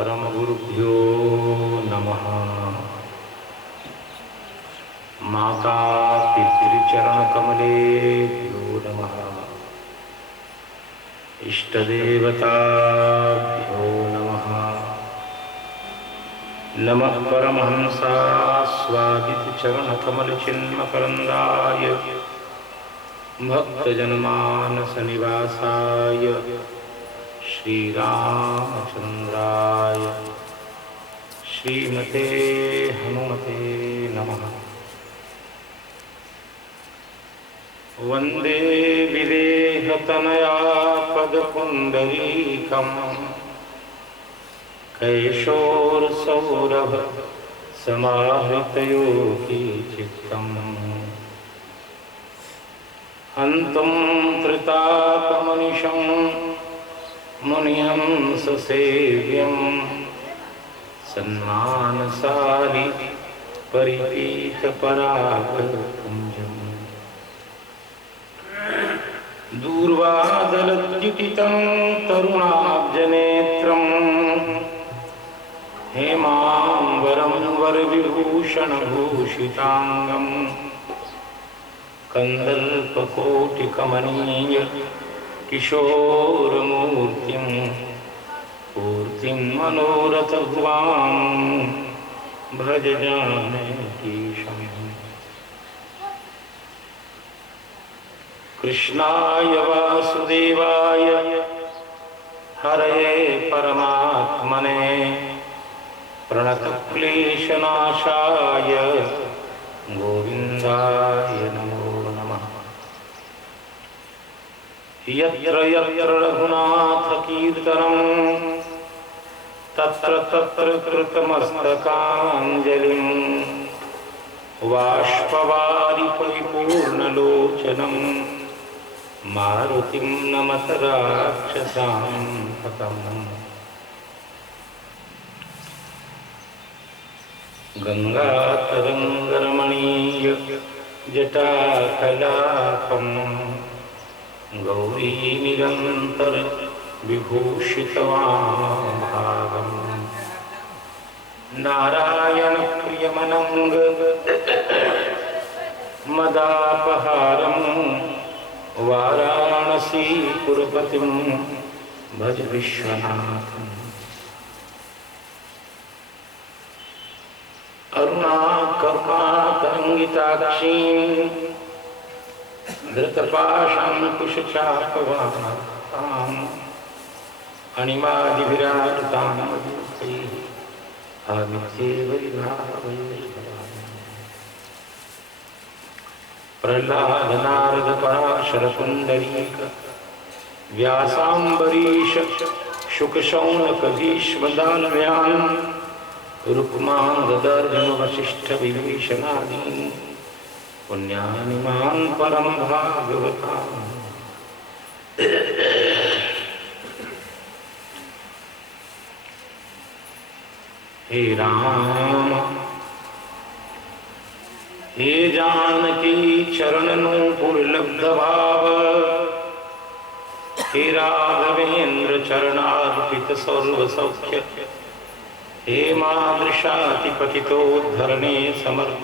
परमगुरुभ्यो नमः। माता पितृचरणकमलेभ्यो नमः। इष्टदेवताभ्यो नमः। नमः परमहंसास्वादितचरणकमलचिन्मकरन्दाय भक्तजनमानसनिवासाय श्रीरामचन्द्राय श्रीमते हनुमते नमः। वन्दे विदेहतनया पदपुण्डरीकम् कैशोरसौरभ समाहृतयोगीचित्तम् हन्तुं त्रितापमनिशं मुनिहंससेव्यं सन्मानसारि परिपीतपरागपुञ्जम् दूर्वादलद्युतितं तरुणाब्जनेत्रं हेमाम्बरं वरविभूषणभूषिताङ्गं कन्दर्पकोटिकमनीय किशोरमूर्तिं पूर्तिं मनोरथभुवां भज जानकीशम्। कृष्णाय वासुदेवाय हरये परमात्मने प्रणतक्लेशनाशाय गोविन्दाय नमो नमः। यत्र यत्र रघुनाथकीर्तनं तत्र तत्र कृतमस्तकाञ्जलिं बाष्पवारि परिपूर्णलोचनं मारुतिं नमत राक्षसान्तकम्। गंगातरंगरमणीय जटाकलापं गौरी निरंतर विभूषितवाभागं नारायण प्रियमनंग मदापहारं वाराणसी पुरपतिं भज विश्वनाथम्। अरुणाकरुणातरङ्गिताक्षीं धृतपाशाङ्कुशचापवाताम् अणिमादिविराजितां आदित्येव प्रह्लादनारदपराशरपुण्डरीक व्यासाम्बरीश शुकशौनकभीष्मदानव्यान् रुक्माङ्गदर्जन वसिष्ठ विभीषणादीन् पुण्यानिमान् परम भागवतान्। हे राम हे जानकी चरणनूपुर लब्ध भाव हे राघवेन्द्र चरणार्पित सर्व सौख्य हे मादृशातिपतितोद्धरणे समर्थ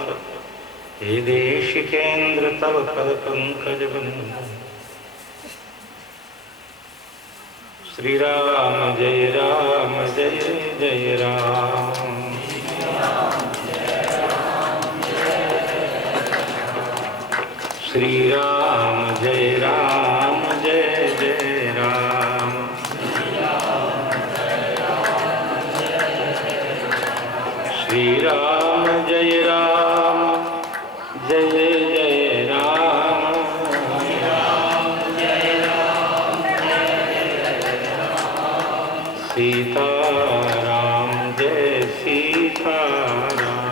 हे देशिकेन्द्र तव पदपङ्कजबन्धु। श्रीराम जय जय राम। श्रीराम जय जय राम। श्रीराम जय जय राम। सीताराम जय सीताराम।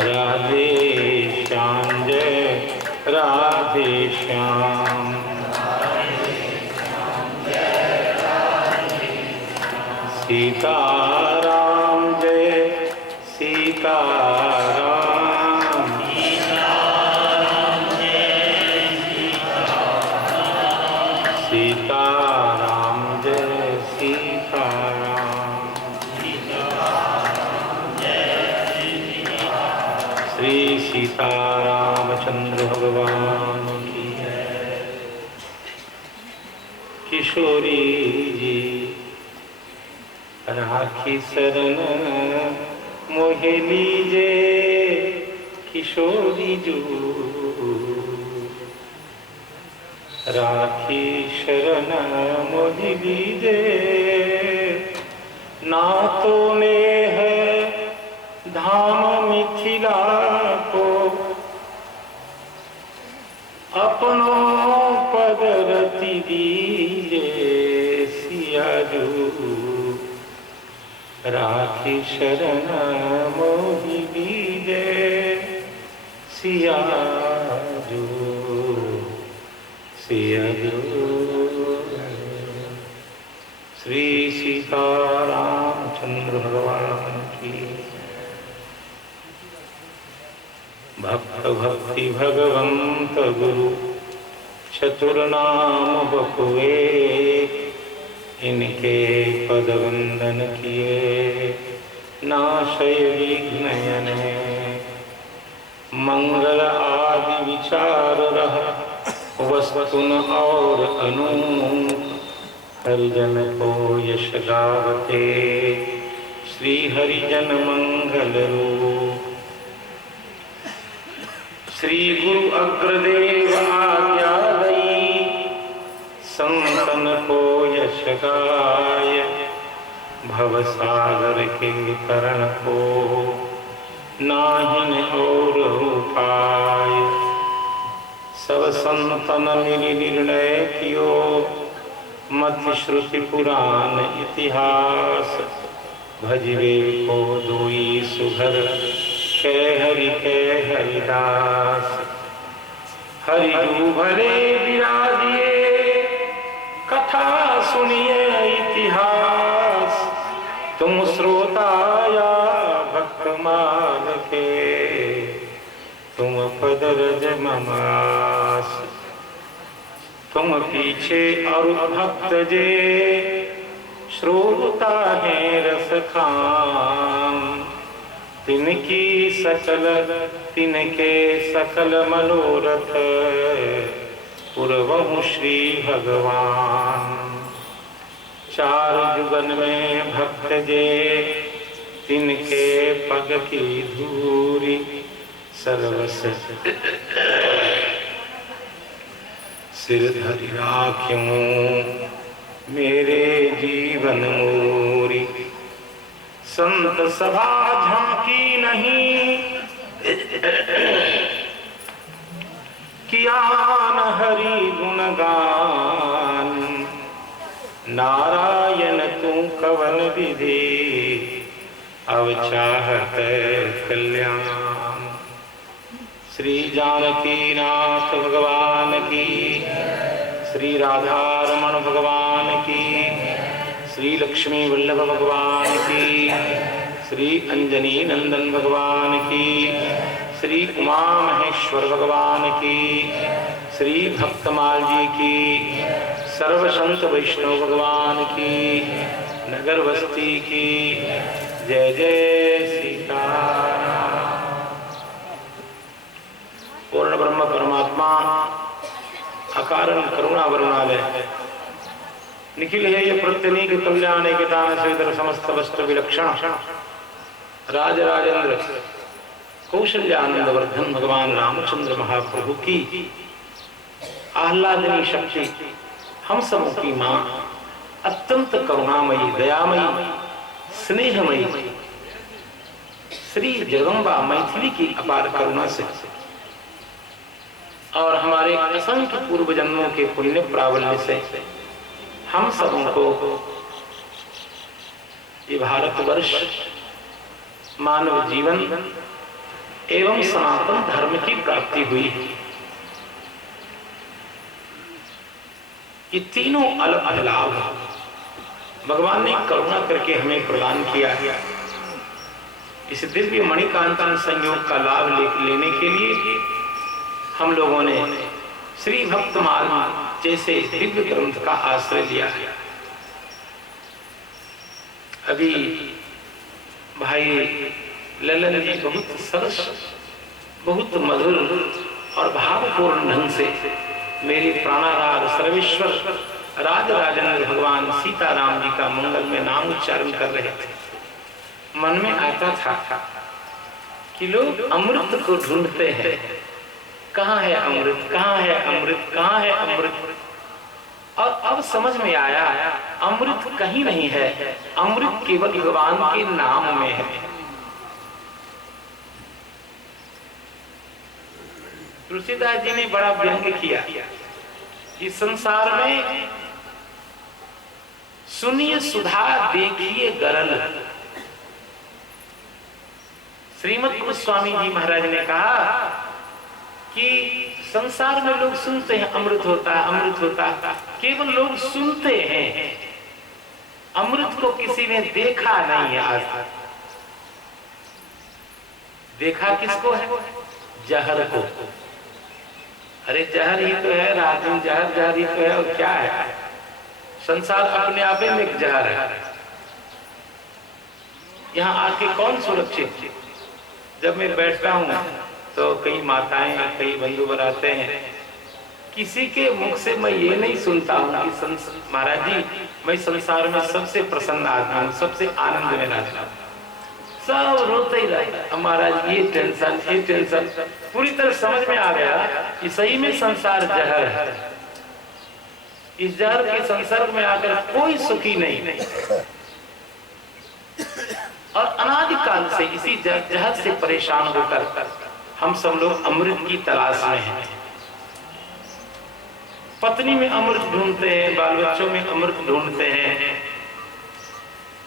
राधे श्याम जय राधे श्याम। सीताराम जय सीताराम। सीताराम सीता रामचंद्र भगवान की। किशोरी जी राखी शरण मोहे लीजे, किशोरी जू राखी शरण मोहि लीजे। नातो ने है धाम मिथिला को, अपनो पद रति दीजे सियाजू। राखी शरण मोहि लीजे सियाजू सियाजू। श्री सीतारामचंद्र भगवान की। भक्त भक्ति भगवंत गुरु चतुर नाम बपुए, इनके पद वंदन किए नाशय विघ्नयने। मंगल आदि विचार रह वस्तुन और अनूप, हरिजन को यश गावते श्री हरिजन मंगल रूप। श्री गुरु अग्रदेव आज्ञा दई, संतन को यश गाय। भवसागर के करण को नाहिन और उपाय। सब संतन मिलि निर्णय कियो, मति श्रुति पुराण इतिहास। भजवे को दोई सुधर, कै हरि कै हरिदास। हरिजू भले विराजिए, कथा सुनिए इतिहास। तुम श्रोता या भक्त मान के, तुम पद रज ममास। तुम पीछे और भक्त जे, श्रोता है रस खान। तिनकी सकल तिनके सकल मनोरथ, पुरवहु श्री भगवान। चार जुगन में भक्त जे, तिनके पग की धूरी। सर्वस सिर धरि राख्यूं, मेरे जीवन मोरी। संत सभा झांकी नहीं, किया न हरि गुणगान। नारायण तू कवन विधि, अब चाहत कल्याण। श्री जानकी नाथ भगवान की, श्री राधा रमण भगवान की, श्री लक्ष्मी वल्लभ भगवान की, श्री अंजनी नंदन भगवान की, श्री उमा महेश्वर भगवान की, श्री भक्तमाल जी की, सर्व संत वैष्णव भगवान की, नगर बस्ती की। जय जय सीताराम। पूर्ण ब्रह्म परमात्मा अकारण करुणा वरुणालय, निखिल है ये प्रत्यनीक कल्याण के दान श्रीधर समस्त वस्त्र विलक्षण। राज राजेंद्र कौशल्यानंद वर्धन भगवान रामचंद्र महाप्रभु की आह्लादनी शक्ति, हम सबों की माँ, अत्यंत करुणामयी दयामयी स्नेहमयी श्री जगदम्बा मैथिली की अपार करुणा से और हमारे असंख्य पूर्व जन्मों के पुण्य प्राबल्य से हम सबों को ये भारतवर्ष मानव जीवन एवं सनातन धर्म की प्राप्ति हुई। ये तीनों अलग अलग लाभ भगवान ने करुणा करके हमें प्रदान किया। इस दिव्य मणिकांचन संयोग का लाभ लेने के लिए हम लोगों ने श्री भक्तमाल जैसे दिव्य ग्रंथ का आश्रय लिया है। अभी भाई ललन जी बहुत सरस बहुत मधुर और भावपूर्ण ढंग से मेरे प्राणाधार सर्वेश्वर राज राजेंद्र भगवान सीताराम जी का मंगल में नाम उच्चारण कर रहे थे। मन में आता था कि लोग अमृत को ढूंढते हैं, कहाँ है अमृत, कहाँ है अमृत, कहाँ है अमृत। और अब समझ में आया अमृत कहीं नहीं है, अमृत केवल भगवान के नाम में है। तुलसीदास जी ने बड़ा व्यंग किया इस संसार में सुनिए सुधा देखिए गरल। श्रीमद गोस्वामी जी महाराज ने कहा कि संसार में लोग सुनते हैं अमृत होता है, अमृत होता है, केवल लोग सुनते हैं, अमृत को किसी ने देखा नहीं है आज तक। देखा किसको है? जहर को। अरे जहर ही तो है, रात दिन जहर जहर ही तो है, और क्या है? संसार अपने आप में एक जहर है। यहाँ आके कौन सुरक्षित? जब मैं बैठता हूँ तो कई माताएं, कई बंधु आते हैं, किसी के मुख से मैं ये नहीं सुनता हूँ कि महाराज जी मैं संसार में सबसे प्रसन्न आदमी हूँ, सबसे आनंद में रहता हूँ। सब रोते ही रहता, महाराज ये टेंशन, ये टेंशन। पूरी तरह समझ में आ गया कि सही में संसार जहर है। इस जहर के संसर्ग में आकर कोई सुखी नहीं। और अनादिकाल से इसी जहर से परेशान होकर हम सब लोग अमृत की तलाश में हैं। पत्नी में अमृत ढूंढते हैं, बाल बच्चों में अमृत ढूंढते हैं,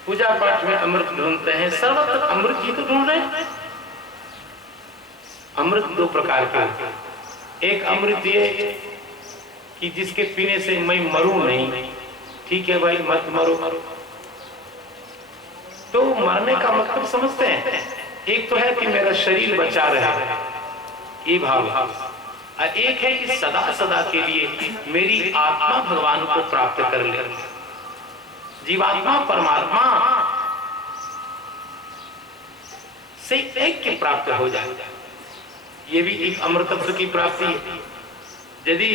पूजा पाठ में अमृत ढूंढते हैं, सर्वत्र अमृत ही तो ढूंढ रहे हैं। अमृत दो प्रकार के होते हैं। एक अमृत ये कि जिसके पीने से मैं मरूं नहीं, ठीक है भाई मत मरो, तो मरने का मतलब समझते हैं। एक तो है कि मेरा शरीर बचा रहे, ये भाव। और एक है कि सदा सदा के लिए मेरी आत्मा भगवान को प्राप्त कर ले, जीवात्मा परमात्मा से ऐक्य प्राप्त हो जाए। ये भी एक अमृतत्व की प्राप्ति है। यदि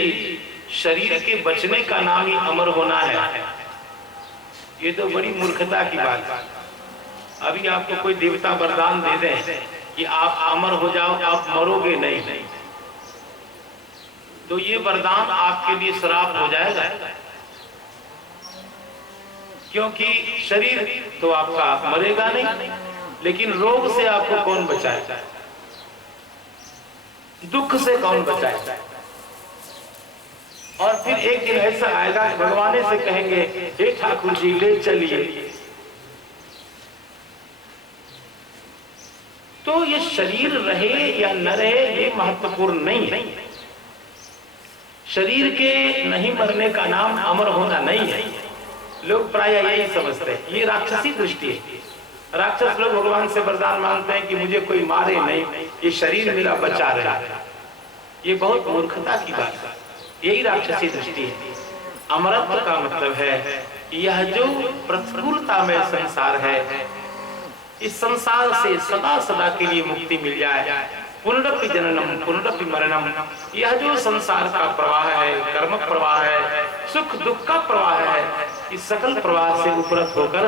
शरीर के बचने का नाम ही अमर होना है, ये तो बड़ी मूर्खता की बात है। अभी आपको कोई देवता वरदान दे दें कि आप अमर हो जाओ, आप मरोगे नहीं, तो ये वरदान आपके लिए श्राप हो जाएगा। क्योंकि शरीर तो आपका मरेगा नहीं, लेकिन रोग से आपको कौन बचाएगा, दुख से कौन बचाएगा। और फिर एक दिन ऐसा आएगा कि भगवान से कहेंगे हे ठाकुर जी ले चलिए। तो ये शरीर रहे या न रहे ये महत्वपूर्ण नहीं है। शरीर के नहीं मरने का नाम अमर होना नहीं है। लोग प्राय यही समझते हैं, ये राक्षसी दृष्टि है। राक्षस लोग भगवान से वरदान मांगते हैं कि मुझे कोई मारे नहीं, ये शरीर मेरा बचा रहे। ये बहुत मूर्खता की बात है, यही राक्षसी दृष्टि है। अमरत्व का मतलब है यह जो प्रतिकूलता में संसार है, इस संसार से सदा सदा के लिए मुक्ति मिल जाए। पुनरपि जननम पुनरपि मरणम, यह जो संसार का प्रवाह है, कर्म प्रवाह है, सुख दुख का प्रवाह है, इस सकल प्रवाह से उपरत होकर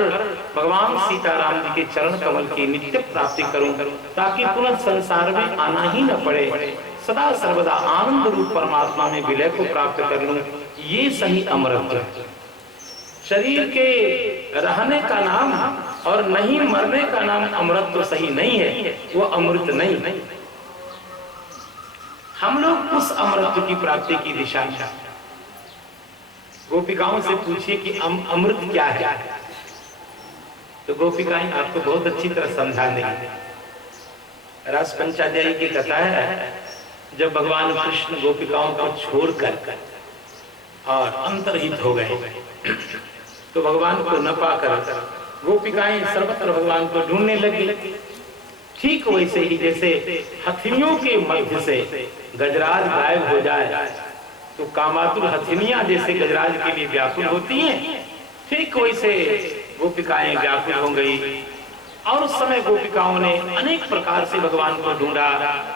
भगवान सीताराम जी के चरण कमल की नित्य प्राप्ति करूं, ताकि पुनः संसार में आना ही न पड़े, सदा सर्वदा आनंद रूप परमात्मा में विलय को प्राप्त कर लूं। ये सही अमरत्व है। शरीर के रहने का नाम और नहीं मरने का नाम अमरत्व सही नहीं है, वो अमृत नहीं। हम लोग उस अमृत की प्राप्ति की दिशा में। गोपिकाओं से पूछिए कि अमृत क्या है, तो गोपिकाएं आपको बहुत अच्छी तरह समझा देंगे। रास पंचाध्यायी की कथा है, जब भगवान कृष्ण गोपिकाओं को छोड़कर और अंतर्हित हो गए, तो भगवान को न पाकर गोपिकाएं सर्वत्र भगवान को ढूंढने लगी। ठीक वैसे ही जैसे हथिनियों के मध्य से गजराज गायब हो जाए तो कामातुर हथिनियां जैसे गजराज के लिए व्याकुल होती हैं, ठीक वैसे गोपिकाएं व्याकुल हो गई। और उस समय गोपिकाओं ने अनेक प्रकार से भगवान को ढूंढा।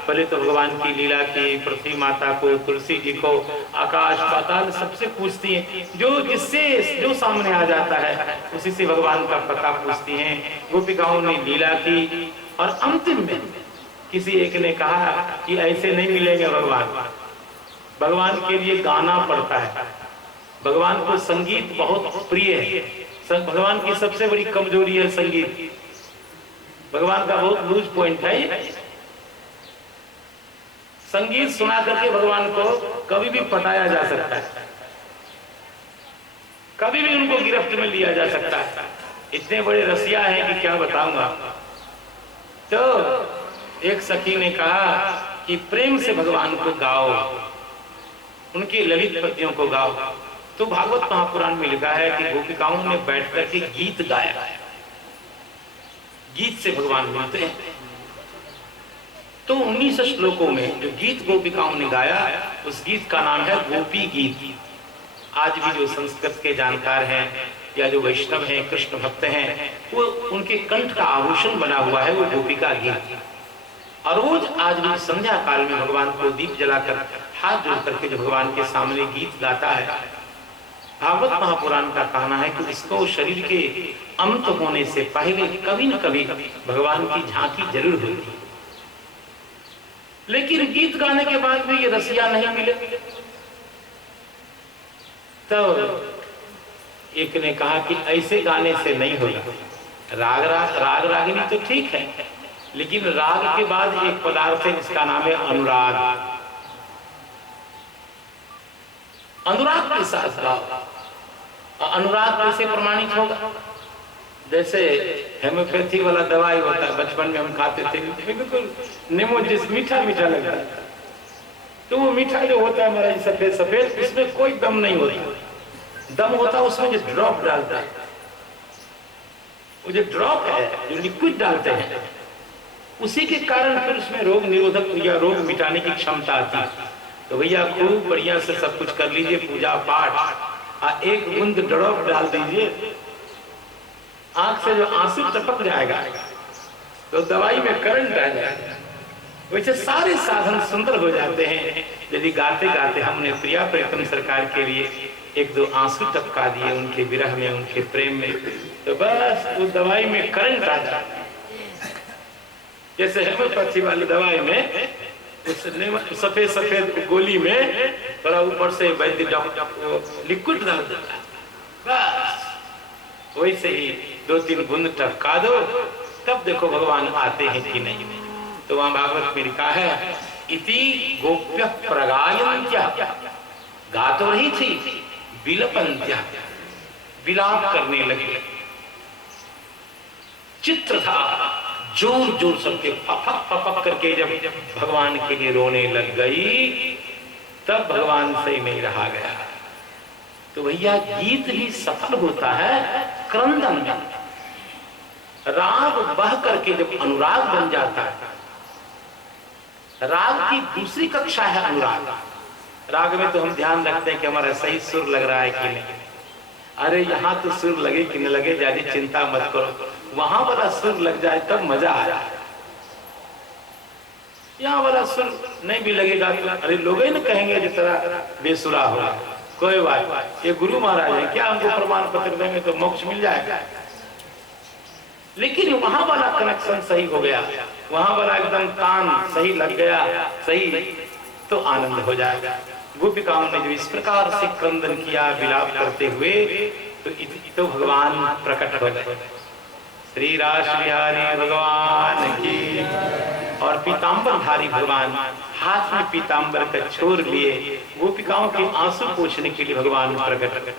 पहले तो भगवान की लीला की, पृथ्वी माता को, तुलसी जी को, आकाश पाताल सबसे पूछती हैं। जो सामने आ जाता है उसी से भगवान का पता पूछती हैं। गोपिकाओं ने लीला की और अंतिम में किसी एक ने कहा कि ऐसे नहीं मिलेंगे भगवान के लिए गाना पड़ता है। भगवान को संगीत बहुत प्रिय है। भगवान की सबसे बड़ी कमजोरी है संगीत। भगवान का बहुत लूज पॉइंट है। संगीत सुना करके भगवान को कभी भी पटाया जा सकता है, कभी भी उनको गिरफ्त में लिया जा सकता है। इतने बड़े रसिया हैं कि क्या बताऊंगा। तो एक सखी ने कहा कि प्रेम से भगवान को गाओ, उनकी ललित पद्यों को गाओ। तो भागवत महापुराण में लिखा है कि गोपिकाओं ने बैठ करके गीत गाया। गीत से भगवान मिलते हैं। तो 19 श्लोकों में जो गीत गोपिकाओं ने गाया, उस गीत का नाम है गोपी गीत। आज भी जो संस्कृत के जानकार हैं या जो वैष्णव हैं, कृष्ण भक्त हैं, वो उनके कंठ का आभूषण बना हुआ है वो गोपिका गीत। और रोज आज भी संध्या काल में भगवान को दीप जलाकर हाथ जोड़ करके जो भगवान के सामने गीत गाता है, भागवत महापुराण का कहना है कि इसको शरीर के अंत होने से पहले कभी न कभी भगवान की झांकी जरूर होती। लेकिन गीत गाने के बाद भी ये रसिया नहीं मिले। तो एक ने कहा कि ऐसे गाने से नहीं होगा। राग रागिनी तो ठीक है, लेकिन राग के बाद एक पदार्थ है जिसका नाम है अनुराग। अनुराग के साथ गाओ। अनुराग कैसे प्रमाणित होगा? जैसे हेमोपैथी वाला दवाई होता है, बचपन में हम खाते थे, बिल्कुल नींबू जिस मीठा मीठा लगता है, तो वो मीठा जो होता है हमारा सफेद सफेद, उसमें कोई दम नहीं होता। दम होता है उसमें जो ड्रॉप डालता है, वो जो ड्रॉप है, जो लिक्विड डालते हैं, उसी के कारण फिर उसमें रोग निरोधक या रोग मिटाने की क्षमता आती है। तो भैया खूब बढ़िया से सब कुछ कर लीजिए, पूजा पाठ, एक बूंद ड्रॉप डाल दीजिए, आंख से जो आंसू टपक जाएगा तो दवाई में करंट आ जाएगा। वैसे सारे साधन सुंदर हो जाते हैं यदि गाते गाते हमने प्रिया प्रीतम सरकार के लिए एक दो आंसू टपका दिए, उनके विरह में, उनके प्रेम में, तो बस वो दवाई में करंट आ जाता है। जैसे हेमोपैथी वाली दवाई में उस सफेद सफेद गोली में थोड़ा ऊपर से वैद्य डॉक्टर लिक्विड डाल देता है, बस वैसे ही 2-3 बूंद टपका दो, तब देखो भगवान आते हैं कि नहीं। तो वहां भागवत में लिखा है, इति गोप्य प्रगायन्त्या, गा तो रही थी, विलपन्त्या, विलाप करने लगे। चित्र था, जोर जोर सबके फपक फपक करके जब भगवान के लिए रोने लग गई, तब भगवान से नहीं रहा गया। तो भैया गीत ही सफल होता है क्रंदन में। राग बह करके जब अनुराग बन जाता है, राग की दूसरी कक्षा है अनुराग। राग में तो हम ध्यान रखते हैं कि हमारा सही सुर लग रहा है कि नहीं। अरे यहाँ तो सुर लगे कि न लगे, ज्यादा चिंता मत करो, वहां वाला सुर लग जाए तब मजा आ रहा है। यहाँ वाला सुर नहीं भी लगेगा तो अरे लोग ही न कहेंगे जिस तरह बेसुरा हो। कोई बात, ये गुरु महाराज है, क्या हमको प्रमाण पत्र देंगे तो मोक्ष मिल जाएगा। लेकिन वहां वाला कनेक्शन सही हो गया, वहां वाला एकदम तान सही लग गया, सही, तो आनंद हो जाएगा। गोपिकाओं ने जो इस प्रकार से क्रंदन किया विलाप करते हुए, तो भगवान प्रकट हो गए। श्री रास बिहारी भगवान की। और पीताम्बरधारी भगवान हाथ में पीताम्बर का छोर लिए गोपिकाओं के आंसू पोंछने के लिए भगवान प्रकट।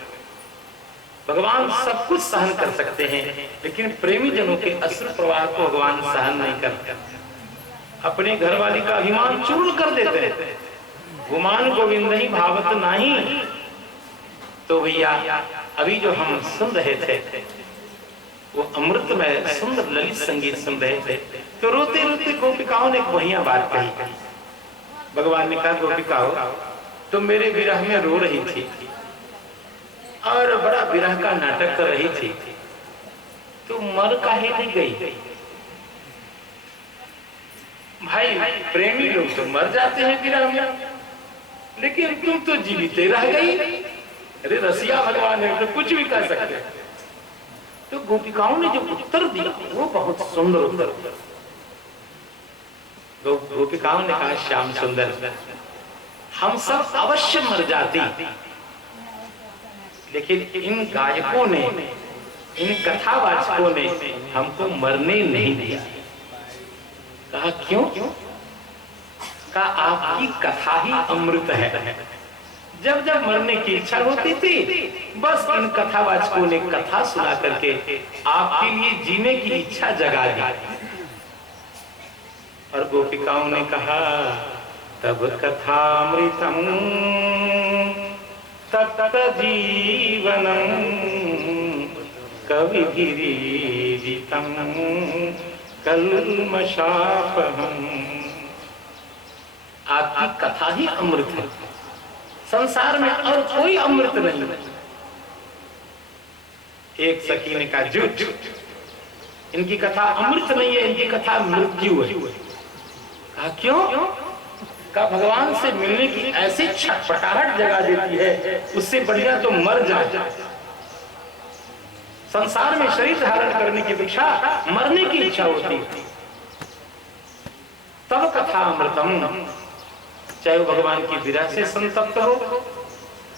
भगवान सब कुछ सहन कर सकते हैं, लेकिन प्रेमी जनों के अश्रु प्रवाह को भगवान सहन नहीं करते। अपने घरवाली का अभिमान चूर्ण कर देते हैं। गुमान गोविंद ही भावत नहीं। तो भैया अभी जो हम सुन रहे थे वो अमृत में सुंदर ललित संगीत सुन रहे थे, तो रोते रोते गोपिकाओं ने एक बढ़िया बात कही। भगवान ने कहा, गोपिकाओं तुम मेरे विरह में रो रही थी और बड़ा विरह का नाटक कर रही थी, तो मर काहे नहीं गई? भाई प्रेमी लोग तो मर जाते हैं विरह में, लेकिन तुम तो जीवित रह गई। अरे रसिया भगवान है तो कुछ भी कर सकते। तो गोपिकाओं ने जो उत्तर दिया वो बहुत सुंदर उत्तर। गोपिकाओं ने कहा श्याम सुंदर, हम सब अवश्य मर जाते, लेकिन इन गायकों ने, इन कथावाचकों ने हमको मरने नहीं दिया। कहा क्यों? कहा आपकी कथा ही अमृत है। जब जब मरने की इच्छा होती थी, बस इन कथावाचकों ने कथा सुना करके आपके लिए जीने की इच्छा जगा दी। और गोपिकाओं ने कहा तब कथामृतम तप्त जीवनम कविभिरीडितम कल्मषापहम्। आपकी कथा ही अमृत है, संसार में और कोई अमृत नहीं। एक सखी ने कहा झूठ, इनकी कथा अमृत नहीं है, इनकी कथा मृत्यु है। कहा क्यों? कहा भगवान से मिलने की ऐसी छटपटाहट जगा देती है, उससे बढ़िया तो मर जाए। संसार में शरीर धारण करने की अपेक्षा मरने की इच्छा होती है। तब कथा अमृतम, चाहे वो भगवान की विरह से संतप्त हो,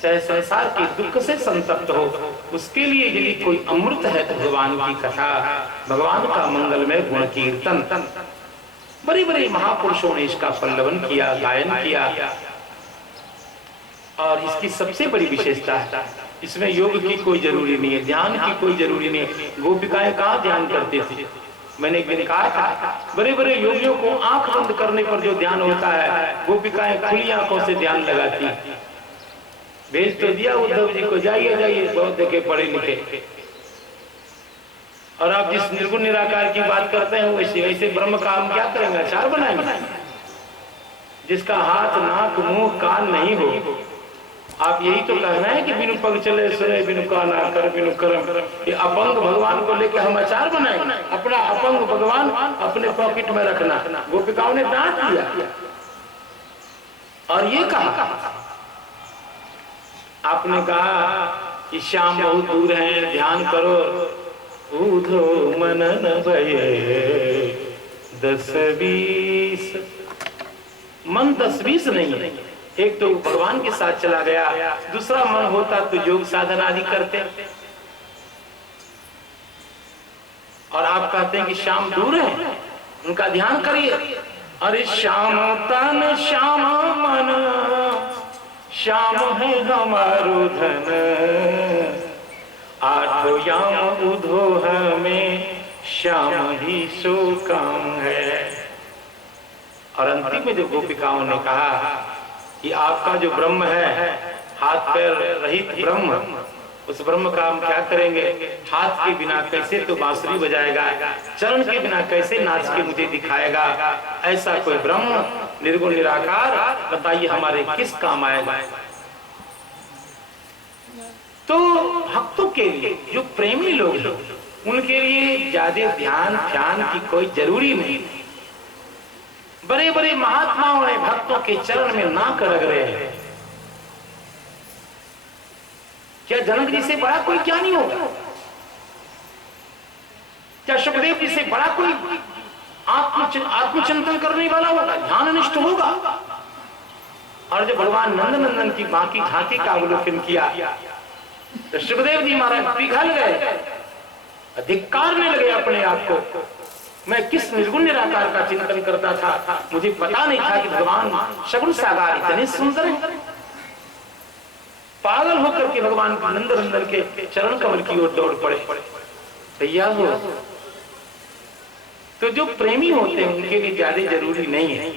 चाहे संसार के दुख से संतप्त हो, उसके लिए यदि कोई अमृत है तो भगवान की कथा, भगवान का मंगलमय गुण कीर्तन। बड़े बड़े महापुरुषों ने इसका पल्लवन किया, गायन किया। और इसकी सबसे बड़ी विशेषता है, इसमें योग की कोई जरूरी नहीं है, ध्यान की कोई जरूरी नहीं है। गोपिकाएं कहाँ ध्यान करते थे? मैंने एक दिन कहा था, बड़े बड़े योगियों को आंख बंद करने पर जो ध्यान होता है, गोपिकाएं खुली आंखों से ध्यान लगाती। भेज तो दिया उद्धव जी को, जाइए जाइए, बहुत देखे पढ़े लिखे। और आप जिस निर्गुण निराकार की बात करते हैं, वैसे वैसे ब्रह्म का हम क्या करेंगे? अचार बनाएंगे। जिसका हाथ नाक मुंह कान नहीं हो, आप यही तो कहना है कि बिनु पग चले सुने, बिनु काना कर बिनु करम। ये अपंग भगवान को लेकर हम अचार बनाएंगे? अपना अपंग भगवान अपने पॉकेट में रखना। गोपिकाओं ने डांट दिया और ये कहा, आपने कहा कि श्याम बहुत दूर है, ध्यान करो। ऊधो मनन भये 10-20, मन 10-20 नहीं है। एक तो भगवान के साथ चला गया, दूसरा मन होता तो योग साधना आदि करते। और आप कहते हैं कि श्याम दूर है, उनका ध्यान करिए। अरे श्याम तन श्याम मन, श्याम है हमारो धन, आठो याम उधो हमें, श्याम ही सो काम है। और अंतिम में जो गोपिकाओं ने कहा कि आपका जो ब्रह्म है, हाथ पैर रहित ब्रह्म, उस ब्रह्म का हम क्या करेंगे? हाथ के बिना कैसे तो बांसुरी बजाएगा, चरण के बिना कैसे नाच के मुझे दिखाएगा? ऐसा कोई ब्रह्म निर्गुण निराकार, बताइए हमारे किस काम आएगा? तो भक्तों के लिए, जो प्रेमी लोग हैं, उनके लिए ज्यादा ध्यान की कोई जरूरी नहीं। बड़े बड़े महात्माओं ने भक्तों के चरण में नाक रग रहे हैं। क्या जनक जी से बड़ा कोई ज्ञानी होगा? क्या सुखदेव जी से बड़ा कोई आत्मचिंतन करने वाला होगा, ध्याननिष्ठ होगा? और जब भगवान नंदनंदन की बाकी झांकी का अवलोकन किया तो सुखदेव जी महाराज पिघल गए, धिक्कारने लगे अपने आप को। मैं किस निर्गुण निराकार का चिंतन करता था, मुझे पता नहीं था कि भगवान शगुन सागर इतने सुंदर हैं। पागल होकर के भगवान नंदनंदन के चरण कमल की ओर दौड़ पड़े। भैया हो तो जो प्रेमी होते हैं उनके लिए ज्यादा जरूरी नहीं है।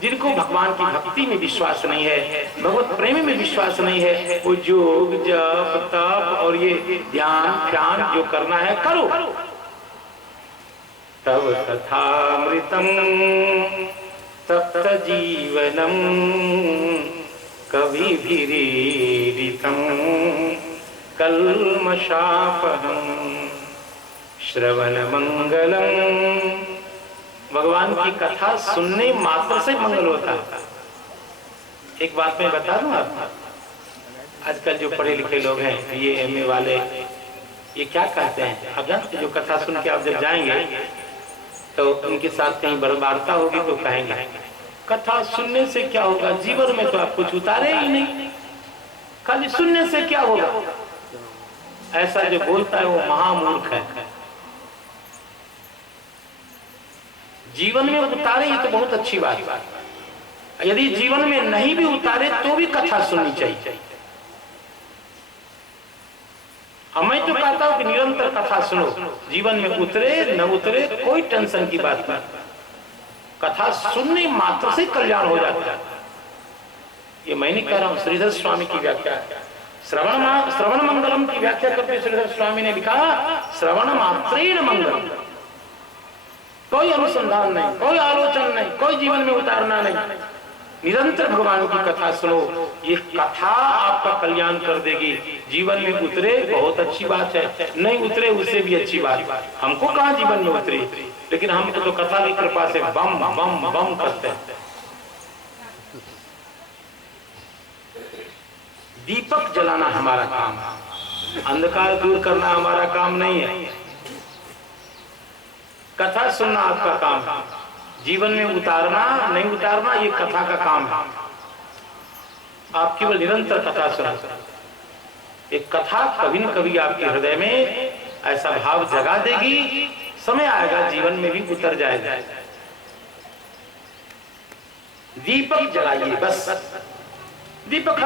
जिनको भगवान की भक्ति में विश्वास नहीं है, भगवत प्रेमी में विश्वास नहीं है, वो योग जप तप और ये ध्यान जो करना है करो। तव कथामृतम तप्त जीवनम कविभिरीडितम कल्मषापहम् श्रवण मंगलम भगवान की कथा सुनने मात्र से मंगल होता है। एक बात मैं बता दूं आपको, आजकल जो पढ़े लिखे लोग हैं, BA MA वाले, ये क्या कहते हैं, अब जानते जो कथा सुन के आप जब जाएंगे तो उनके साथ कहीं वार्ता होगी तो कहेंगे कथा सुनने से क्या होगा, जीवन में तो आप कुछ उतारे ही नहीं, खाली सुनने से क्या होगा। ऐसा जो बोलता है वो महामूर्ख है। जीवन में उतारे ये तो बहुत अच्छी बात है, यदि जीवन में नहीं भी उतारे तो भी कथा सुननी चाहिए। मैं तो कहता हूं कि निरंतर कथा सुनो, जीवन में उतरे न उतरे कोई टेंशन की बात नहीं, कथा सुनने मात्र से कल्याण हो जाता है। ये मैं नहीं कह रहा हूं, श्रीधर स्वामी की व्याख्या, श्रवण मंगलम की व्याख्या करते श्रीधर स्वामी ने लिखा, श्रवण मात्रेण मंगलम, कोई अनुसंधान नहीं, कोई आलोचन नहीं, कोई जीवन में उतारना नहीं, निरंतर भगवान की कथा सुनो, ये कथा आपका कल्याण कर देगी। जीवन में उतरे बहुत अच्छी बात है, नहीं उतरे उससे भी अच्छी बात। हमको कहाँ जीवन में उतरी, लेकिन हमको तो कथा की कृपा से बम बम बम करते हैं। दीपक जलाना हमारा काम है, अंधकार दूर करना हमारा काम नहीं है। कथा सुनना आपका काम है, जीवन में उतारना नहीं उतारना ये कथा का काम है। आप केवल निरंतर कथा सुनो, एक कथा कभी न कभी आपके हृदय में ऐसा भाव जगा देगी, समय आएगा जीवन में भी उतर जाएगा। दीपक जलाइए, बस दीपक